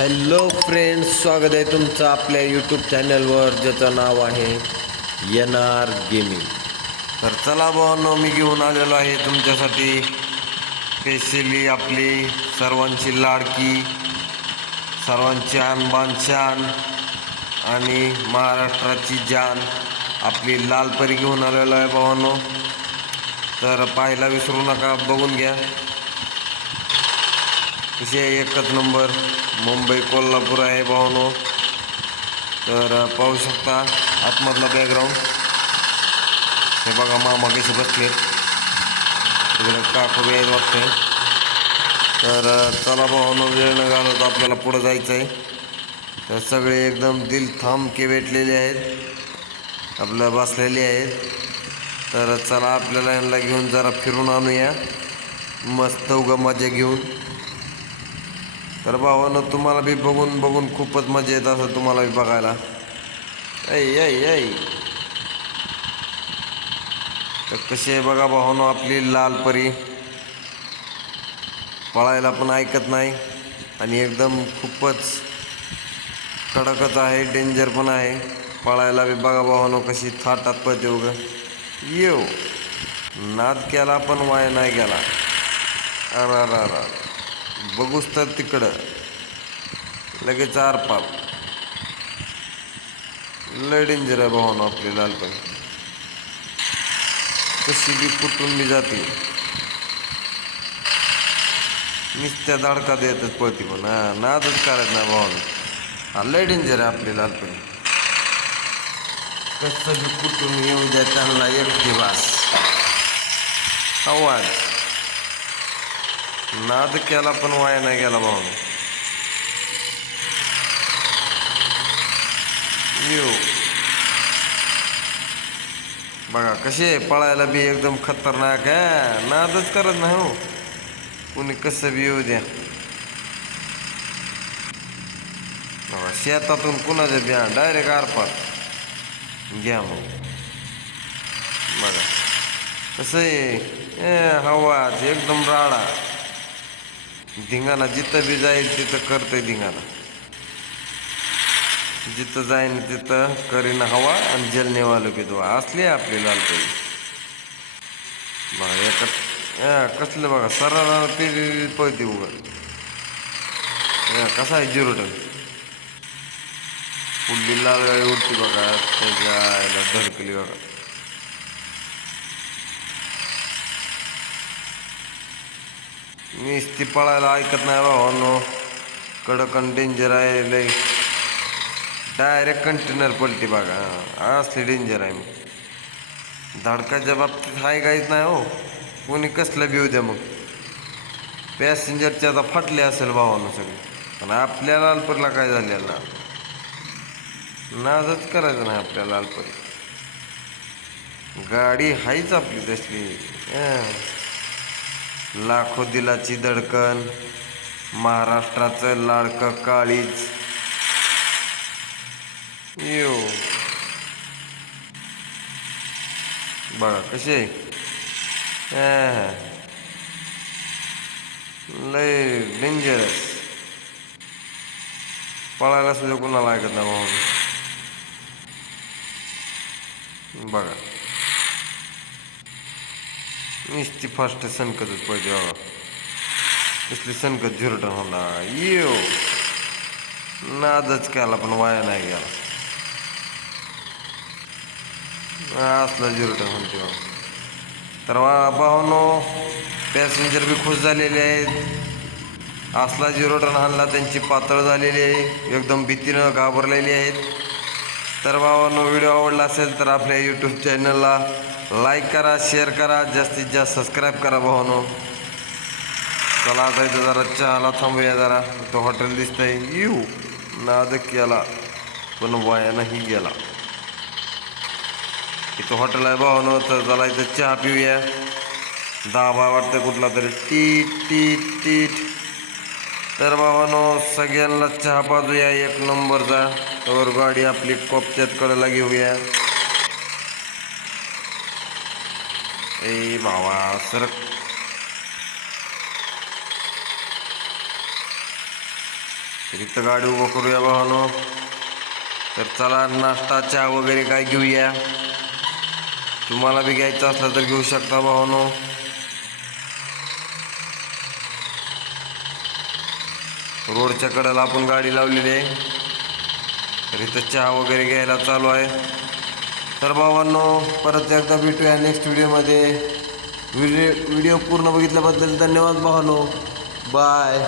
Hello friends स्वागत आहे तुमचं आपल्या यूट्यूब चॅनलवर ज्याचं नाव आहे एन आर गेमिंग तर चला भावांनो मी घेऊन आलेलो आहे तुमच्यासाठी. स्पेशली आपली सर्वांची लाडकी सर्वांची आणबान शान आणि महाराष्ट्राची जान आपली लालपरी घेऊन आलेलो आहे भावांनो तर पाहायला विसरू नका बघून घ्या. जे आहे एकच नंबर मुंबई कोल्हापूर आहे भावनो. तर पाहू शकता आतमधला बॅकग्राऊंड हे बघा मामा कसे बसलेत तिकडे काकू बी वाटतंय. तर चला भावानो वेळ न घालवता आपल्याला पुढं जायचं आहे तर सगळे एकदम दिल थांबके भेटलेले आहेत. आपलं बसलेले आहेत. तर चला आपल्याला यांना घेऊन जरा फिरून आणूया. मस्त उगा मजा घेऊन. तर भावानं तुम्हाला बी बघून बघून खूपच मजा येत असं तुम्हाला बी बघायला. ऐ ऐ ऐ. तर कशी आहे बघा भावानो आपली लाल परी. पळायला पण ऐकत नाही आणि एकदम खूपच कडकच आहे डेंजर पण आहे. पळायला बी बघा भावानो कशी थाटात पळते उगं. येऊ नाद केला पण वाया नाही गेला. अरा बघूस तर तिकडं. लगेच आरपाप लय डेंजर आहे भावना आपली लालपण कशी बी कुठून बी जाते. नुसत्या दाडका देतच पळते पण हा नादच करायचं ना भावना. हा लय डेंजर आहे आपली लालपण कसं बी कुठून येऊ द्या त्यांना एक दिवस. आवाज. पण वाया नाही गेला भाऊ येऊ बघा कसे पळायला बी एकदम खतरनाक आहे नादच करत नाही हो। कुणी कसं बी येऊ बघा, शेतातून कुणाच्या बिया डायरेक्ट आरपार। घ्या मग बघा कसं आहे ए हवाच एकदम राडा। धिंगाणा जिथं बी जाईल तिथं करतंय धिंगाणा. जिथं जाईन तिथं करीन हवा आणि जलनेवालं की दुआ असली आहे आपली लालपरी. बघा एका कसलं बघा सरळ ते पळते उघड कसा आहे झिरो पुढली लाल गाडी उडती बघा त्याच्या धडकली बघा. नुसती पळायला ऐकत नाही भावांनो कडक आणि डेंजर आहे लय डायरेक्ट कंटेनर पलटी बघा असली डेंजर आहे मग धडकाच्या बाबतीत हाय काहीच नाही हो कोणी कसलं भिऊ द्या मग पॅसेंजरचे आता फाटले असेल भावानं सगळे पण आपल्या लालपरीला काय झालेलं ना नाजच करायचं नाही आपल्या लालपरी गाडी हायच आपली तसली लाखो दिलाची धडकन महाराष्ट्राचं लाडकं काळीच यो. बघा कसे लय डेंजरस पळायला सुद्धा कुणाला ऐकत नाही भाऊ बघा. नुसती फास्ट सनकतच पाहिजे बाबा कसली सनकत झिरटन होणार येऊ नादच केला पण वाया नाही गेला. असलं झिरटन म्हणते बाबा तर वा भावनो पॅसेंजर बी खुश झालेले आहेत. असला झिरो टन हाणला त्यांची पातळ झालेली आहे. एकदम भीतीनं घाबरलेली आहेत. तर भावांनो व्हिडिओ आवडला असेल तर आपल्या यूट्यूब चॅनलला लाईक करा शेअर करा जास्तीत जास्त सबस्क्राईब करा भावानो. चला आता इथं जरा चहाला थांबूया जरा. तो हॉटेल दिसतंय. येऊ नाद केला पण वायानंही गेला. इथं हॉटेल आहे भावानो तर चला इथं चहा पिऊया. दाबा वाटतं कुठला तरी. टीट टीट टीट. तर भावानो सगळ्यांना चहा पाजूया. एक नंबरचा. तर गाडी आपली कोपच्यात कडेला घेऊया. ए बाबा सर. तिथं गाडी उभं करूया भावानो. तर चला नाश्ता चहा वगैरे काय घेऊया. तुम्हाला बी घ्यायचं असलं तर घेऊ शकता भावानो. रोडच्या कडेला आपण गाडी लावलेली आहे. तर इथं चहा वगैरे घ्यायला चालू आहे. तर भावांनो परत एकदा भेटूया नेक्स्ट व्हिडिओमध्ये व्हिडिओ व्हिडिओ पूर्ण बघितल्याबद्दल धन्यवाद भावानो. बाय